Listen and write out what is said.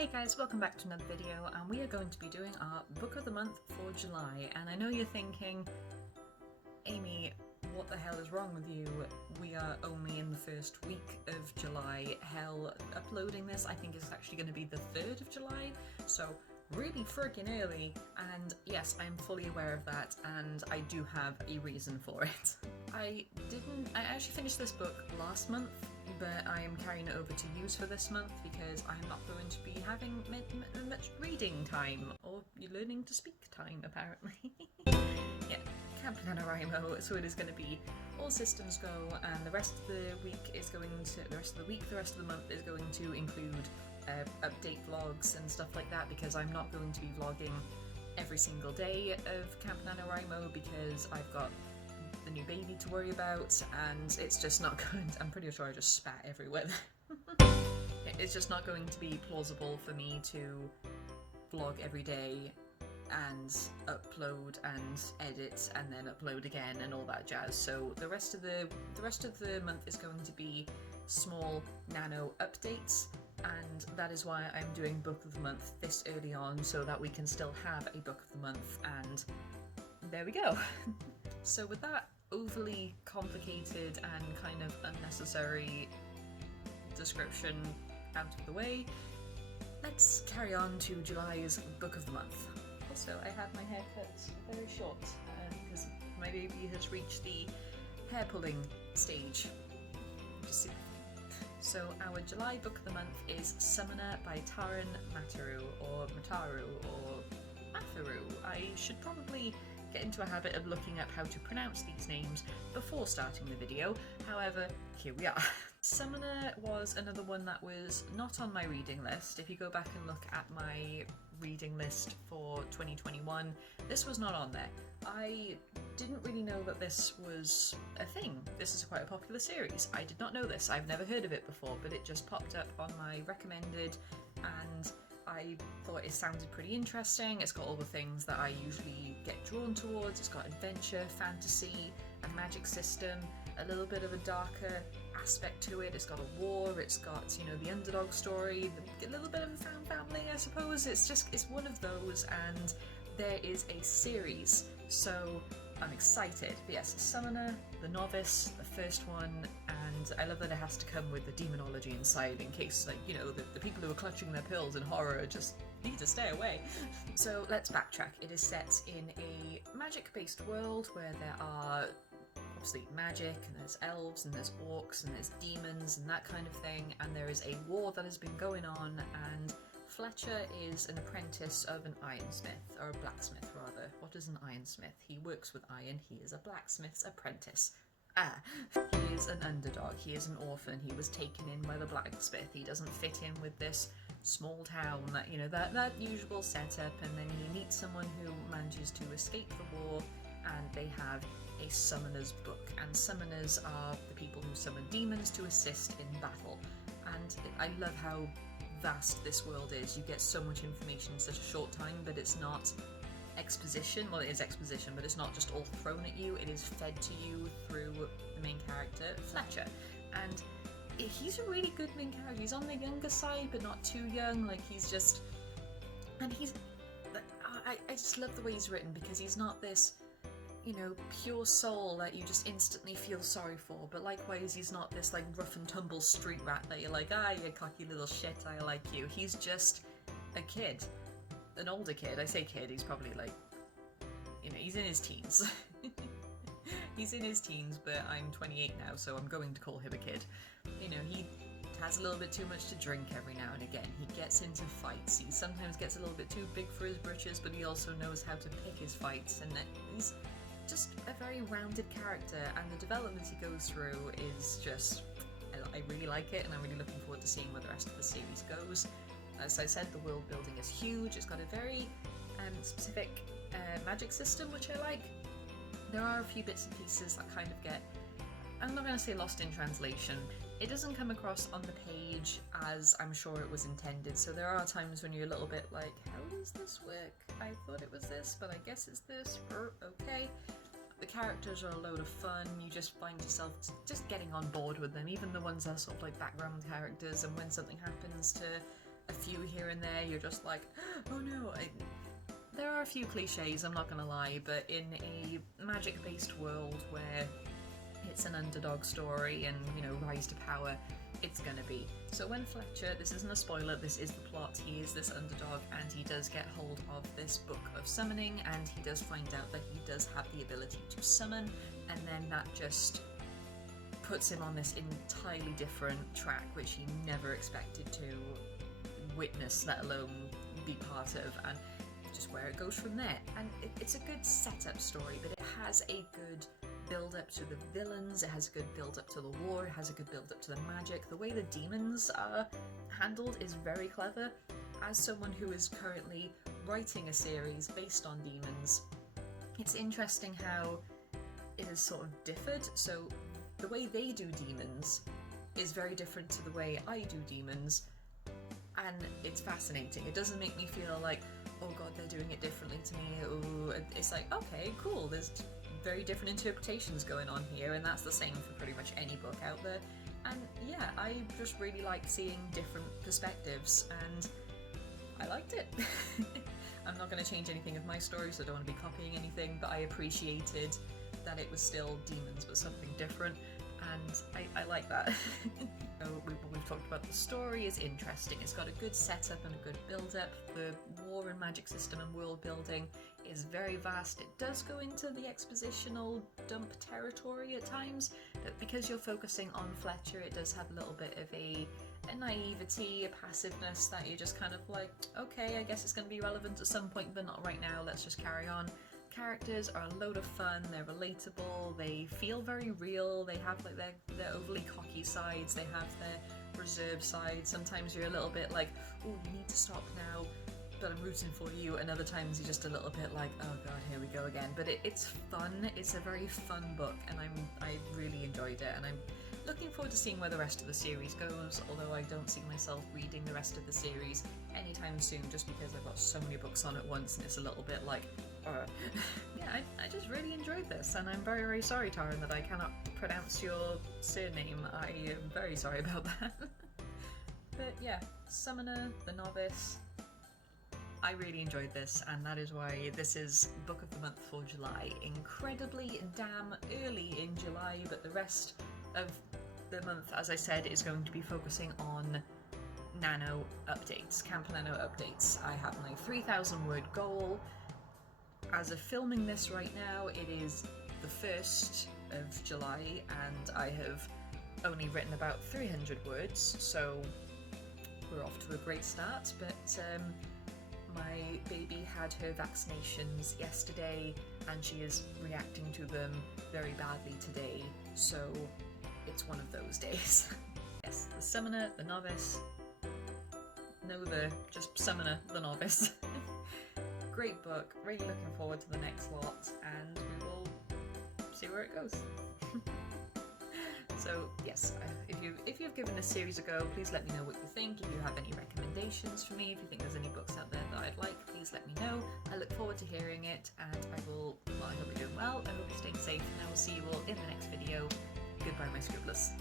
Hey guys, welcome back to another video, and we are going to be doing our book of the month for July. And I know you're thinking, Amy, what the hell is wrong with you? We are only in the first week of July. Hell, uploading this I think is actually going to be the 3rd of July, so really freaking early. And yes, I'm fully aware of that, and I do have a reason for it. I actually finished this book last month, but I am carrying it over to use for this month because I'm not going to be having much reading time, or learning to speak time, apparently. Yeah, Camp NaNoWriMo, so it is going to be all systems go, and the rest of the week is going to, the rest of the month is going to include update vlogs and stuff like that, because I'm not going to be vlogging every single day of Camp NaNoWriMo because I've got the new baby to worry about, and it's just not going to, I'm pretty sure I just spat everywhere. It's just not going to be plausible for me to vlog every day and upload and edit and then upload again and all that jazz. So the rest of the month is going to be small nano updates, and that is why I'm doing book of the month this early on, so that we can still have a book of the month, and there we go. So with that overly complicated and kind of unnecessary description out of the way, let's carry on to July's book of the month. Also, I had my hair cut very short because my baby has reached the hair pulling stage. So our July book of the month is Summoner by Taran Mataru, or Mataru, or Matharu. I should probably get into a habit of looking up how to pronounce these names before starting the video, however, here we are. Summoner was another one that was not on my reading list. If you go back and look at my reading list for 2021, this was not on there. I didn't really know that this was a thing. This is quite a popular series. I did not know this. I've never heard of it before, but it just popped up on my recommended, and I thought it sounded pretty interesting. It's got all the things that I usually get drawn towards. It's got adventure, fantasy, a magic system, a little bit of a darker aspect to it. It's got a war, it's got, you know, the underdog story, a little bit of a found family, I suppose. It's one of those, and there is a series, so I'm excited. But yes, Summoner, the novice, the first one, and I love that it has to come with the demonology inside in case, like, you know, the people who are clutching their pearls in horror just need to stay away. So let's backtrack. It is set in a magic-based world where there are obviously magic, and there's elves, and there's orcs, and there's demons, and that kind of thing, and there is a war that has been going on, and Fletcher is an apprentice of an ironsmith, or a blacksmith rather. What is an ironsmith? He works with iron, he is a blacksmith's apprentice. He is an underdog, he is an orphan, he was taken in by the blacksmith, he doesn't fit in with this small town, that, you know, that usual setup, and then he meets someone who manages to escape the war, and they have a summoner's book, and summoners are the people who summon demons to assist in battle. And I love how vast this world is. You get so much information in such a short time, but it's not exposition. Well, it is exposition, but it's not just all thrown at you. It is fed to you through the main character, Fletcher. And he's a really good main character. He's on the younger side, but not too young. Like, he's just... And he's... I just love the way he's written, because he's not this, you know, pure soul that you just instantly feel sorry for, but likewise he's not this like rough and tumble street rat that you're like, ah, you cocky little shit, I like you. He's just a kid, an older kid. I say kid, he's probably like, you know, he's in his teens. He's in his teens, but I'm 28 now, so I'm going to call him a kid. You know, he has a little bit too much to drink every now and again. He gets into fights. He sometimes gets a little bit too big for his britches, but he also knows how to pick his fights, and he's just a very rounded character, and the development he goes through is just, I really like it, and I'm really looking forward to seeing where the rest of the series goes. As I said, the world building is huge. It's got a very specific magic system, which I like. There are a few bits and pieces that kind of get, I'm not going to say lost in translation. It doesn't come across on the page as I'm sure it was intended, so there are times when you're a little bit like, how does this work? I thought it was this, but I guess it's this, okay. The characters are a load of fun. You just find yourself just getting on board with them, even the ones that are sort of like background characters, and when something happens to a few here and there you're just like, oh no. There are a few cliches, I'm not gonna lie, but in a magic-based world where it's an underdog story and, you know, rise to power, it's gonna be. So when Fletcher, this isn't a spoiler, this is the plot, he is this underdog and he does get hold of this book of summoning and he does find out that he does have the ability to summon, and then that just puts him on this entirely different track which he never expected to witness, let alone be part of, and just where it goes from there. And it's a good setup story, but it has a good build up to the villains, it has a good build up to the war, it has a good build up to the magic. The way the demons are handled is very clever. As someone who is currently writing a series based on demons, it's interesting how it has sort of differed. So the way they do demons is very different to the way I do demons, and it's fascinating. It doesn't make me feel like, oh god, they're doing it differently to me. Ooh, it's like, okay, cool, there's very different interpretations going on here, and that's the same for pretty much any book out there. And yeah, I just really like seeing different perspectives, and I liked it. I'm not going to change anything of my story, so I don't want to be copying anything, but I appreciated that it was still demons but something different, and I like that. So we've talked about the story is interesting, it's got a good setup and a good build-up. The war and magic system and world building is very vast. It does go into the expositional dump territory at times, but because you're focusing on Fletcher, it does have a little bit of a naivety, a passiveness that you're just kind of like, okay, I guess it's going to be relevant at some point, but not right now, let's just carry on. Characters are a load of fun, they're relatable, they feel very real, they have like their overly cocky sides, they have their reserved sides. Sometimes you're a little bit like, oh, you need to stop now, but I'm rooting for you, and other times you're just a little bit like, oh god, here we go again. But it's fun, it's a very fun book, and I really enjoyed it, and I'm looking forward to seeing where the rest of the series goes, although I don't see myself reading the rest of the series anytime soon, just because I've got so many books on at once, and it's a little bit like, yeah, I just really enjoyed this, and I'm very, very sorry, Taran, that I cannot pronounce your surname. I am very sorry about that. But yeah, Summoner, the Novice, I really enjoyed this, and that is why this is Book of the Month for July. Incredibly damn early in July, but the rest of the month, as I said, is going to be focusing on nano updates, Camp Nano updates. I have my 3,000 word goal. As of filming this right now, it is the 1st of July, and I have only written about 300 words, so we're off to a great start. But my baby had her vaccinations yesterday, and she is reacting to them very badly today, so it's one of those days. Yes, the Summoner, the Novice, just Summoner, the Novice. Great book, really looking forward to the next lot, and we will see where it goes. So yes, if you've given this series a go, please let me know what you think. If you have any recommendations for me, if you think there's any books out there that I'd like, please let me know. I look forward to hearing it, and I hope you're doing well, I hope you're staying safe, and I will see you all in the next video. Goodbye, my Scribblers.